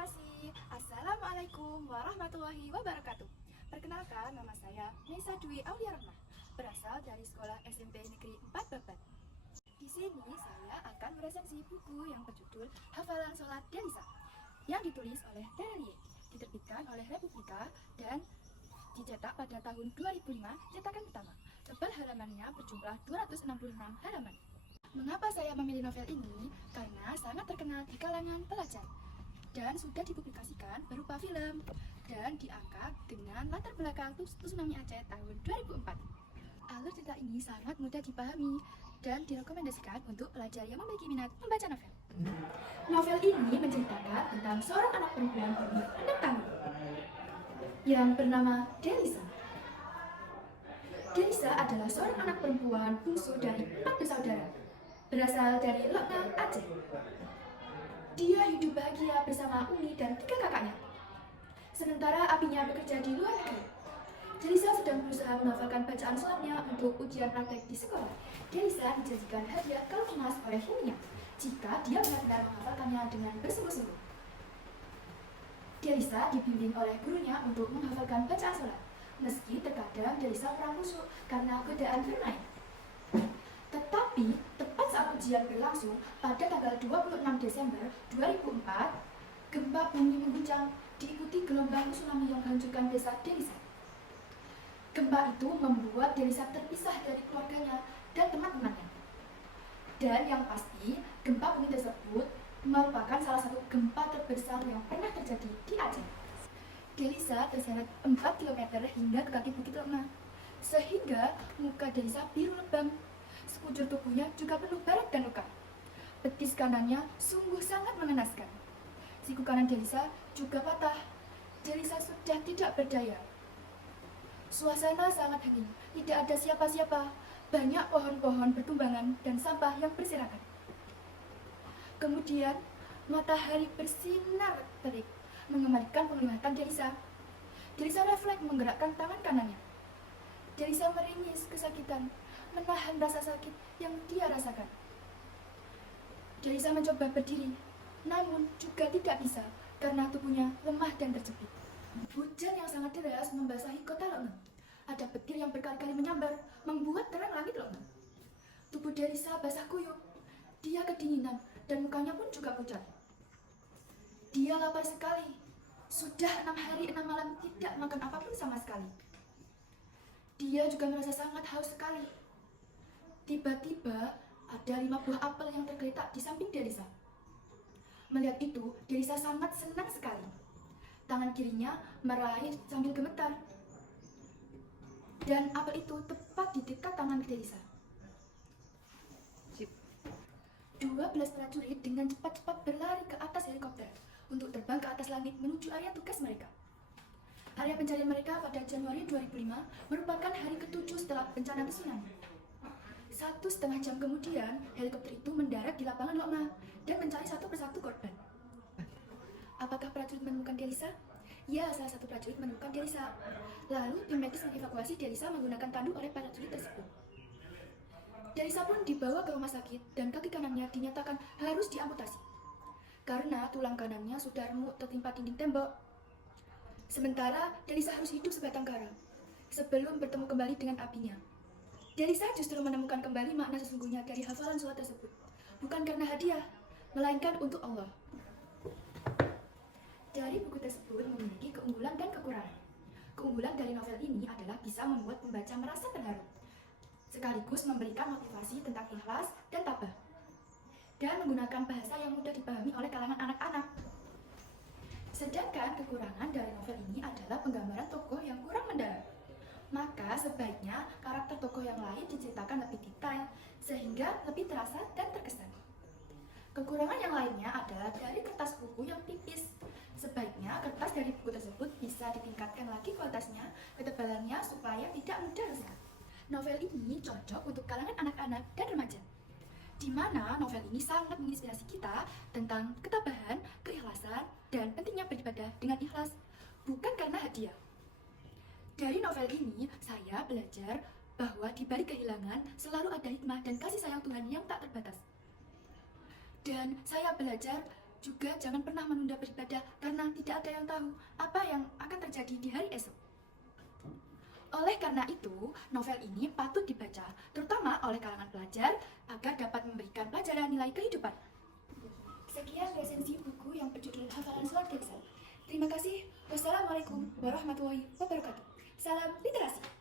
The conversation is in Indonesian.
Generasi. Assalamualaikum warahmatullahi wabarakatuh. Perkenalkan, nama saya Nesa Dwi Aulia Rahmah, berasal dari Sekolah SMP Negeri 4 Babat. Di sini saya akan meresensi buku yang berjudul Hafalan Sholat Delisa, yang ditulis oleh Terelie, diterbitkan oleh Republika dan dicetak pada tahun 2005, cetakan pertama. Tebal halamannya berjumlah 266 halaman. Mengapa saya memilih novel ini? Karena sangat terkenal di kalangan pelajar dan sudah dipublikasikan berupa film dan diangkat dengan latar belakang tsunami Aceh tahun 2004. Alur cerita ini sangat mudah dipahami dan direkomendasikan untuk pelajar yang memiliki minat membaca novel. Novel ini menceritakan tentang seorang anak perempuan berumur 6 tahun yang bernama Delisa. Delisa adalah seorang anak perempuan bungsu dari 4 bersaudara, berasal dari Loknam, Aceh. Dia hidup bahagia bersama Umi dan 3 kakaknya. Sementara abinya bekerja di luar negeri. Delisa sedang berusaha menghafalkan bacaan sholatnya untuk ujian praktek di sekolah. Delisa dijanjikan hadiah kalung emas oleh uminya jika dia benar-benar menghafalkannya dengan bersungguh-sungguh. Delisa dibimbing oleh gurunya untuk menghafalkan bacaan sholat, meski terkadang Delisa kurang khusyuk karena godaan bermain. Tetapi tepat saat ujian berlangsung pada tanggal 26 Desember 2004, gempa bumi mengguncang diikuti gelombang tsunami yang menghancurkan desa Delisa. Gempa itu membuat Delisa terpisah dari keluarganya dan teman-temannya. Dan yang pasti, gempa bumi tersebut merupakan salah satu gempa terbesar yang pernah terjadi di Aceh. Delisa terseret 4 km hingga ke kaki Bukit Lokma, sehingga muka Delisa biru lebam. Sekujur tubuhnya juga penuh baret dan luka. Betis kanannya sungguh sangat mengenaskan. Siku kanan Delisa juga patah. Delisa sudah tidak berdaya. Suasana sangat hening, tidak ada siapa-siapa. Banyak pohon-pohon bertumbangan dan sampah yang berserakan. Kemudian, matahari bersinar terik mengembalikan penglihatan Delisa. Delisa refleks menggerakkan tangan kanannya. Delisa meringis kesakitan, menahan rasa sakit yang dia rasakan. Delisa mencoba berdiri, namun juga tidak bisa karena tubuhnya lemah dan terjepit. Hujan yang sangat deras membasahi kota Loknam. Ada petir yang berkali-kali menyambar, membuat terang langit Loknam. Tubuh Delisa basah kuyup. Dia kedinginan dan mukanya pun juga pucat. Dia lapar sekali. Sudah 6 hari 6 malam tidak makan apapun sama sekali. Dia juga merasa sangat haus sekali. Tiba-tiba ada 5 buah apel yang tergeletak di samping Delisa. Melihat itu, Delisa sangat senang sekali. Tangan kirinya meraih sambil gemetar. Dan apel itu tepat di dekat tangan Delisa. 12 prajurit dengan cepat-cepat berlari ke atas helikopter untuk terbang ke atas langit menuju area tugas mereka. Area pencarian mereka pada Januari 2005 merupakan hari ke-7 setelah bencana tsunami. 1,5 jam kemudian, helikopter itu mendarat di lapangan Lokma dan mencari satu persatu korban. Apakah prajurit menemukan Delisa? Ya, salah satu prajurit menemukan Delisa. Lalu tim medis mengevakuasi Delisa menggunakan tandu oleh prajurit tersebut. Delisa pun dibawa ke rumah sakit dan kaki kanannya dinyatakan harus diamputasi karena tulang kanannya sudah remuk tertimpa dinding tembok. Sementara Delisa harus hidup sebatang kara sebelum bertemu kembali dengan abinya. Delisa justru menemukan kembali makna sesungguhnya dari hafalan sholat tersebut, bukan karena hadiah, melainkan untuk Allah. Dari buku tersebut memiliki keunggulan dan kekurangan. Keunggulan dari novel ini adalah bisa membuat pembaca merasa terharu, sekaligus memberikan motivasi tentang ikhlas dan tabah, dan menggunakan bahasa yang mudah dipahami oleh kalangan anak-anak. Sedangkan kekurangan dari novel ini adalah penggambaran tokoh yang kurang mendalam. Maka sebaiknya karakter tokoh yang lain diceritakan lebih detail sehingga lebih terasa dan terkesan. Kekurangan yang lainnya adalah dari kertas buku yang tipis. Sebaiknya kertas dari buku tersebut bisa ditingkatkan lagi kualitasnya, ketebalannya supaya tidak mudah rusak. Novel ini cocok untuk kalangan anak-anak dan remaja, di mana novel ini sangat menginspirasi kita tentang ketabahan, keikhlasan, dan pentingnya beribadah dengan ikhlas, bukan karena hadiah. Dari novel ini, saya belajar bahwa di balik kehilangan selalu ada hikmah dan kasih sayang Tuhan yang tak terbatas. Dan saya belajar juga jangan pernah menunda beribadah karena tidak ada yang tahu apa yang akan terjadi di hari esok. Oleh karena itu, novel ini patut dibaca, terutama oleh kalangan pelajar, agar dapat memberikan pelajaran nilai kehidupan. Sekian resensi buku yang berjudul Hafalan Surat Kesan. Terima kasih. Wassalamualaikum warahmatullahi wabarakatuh. Salam literasi.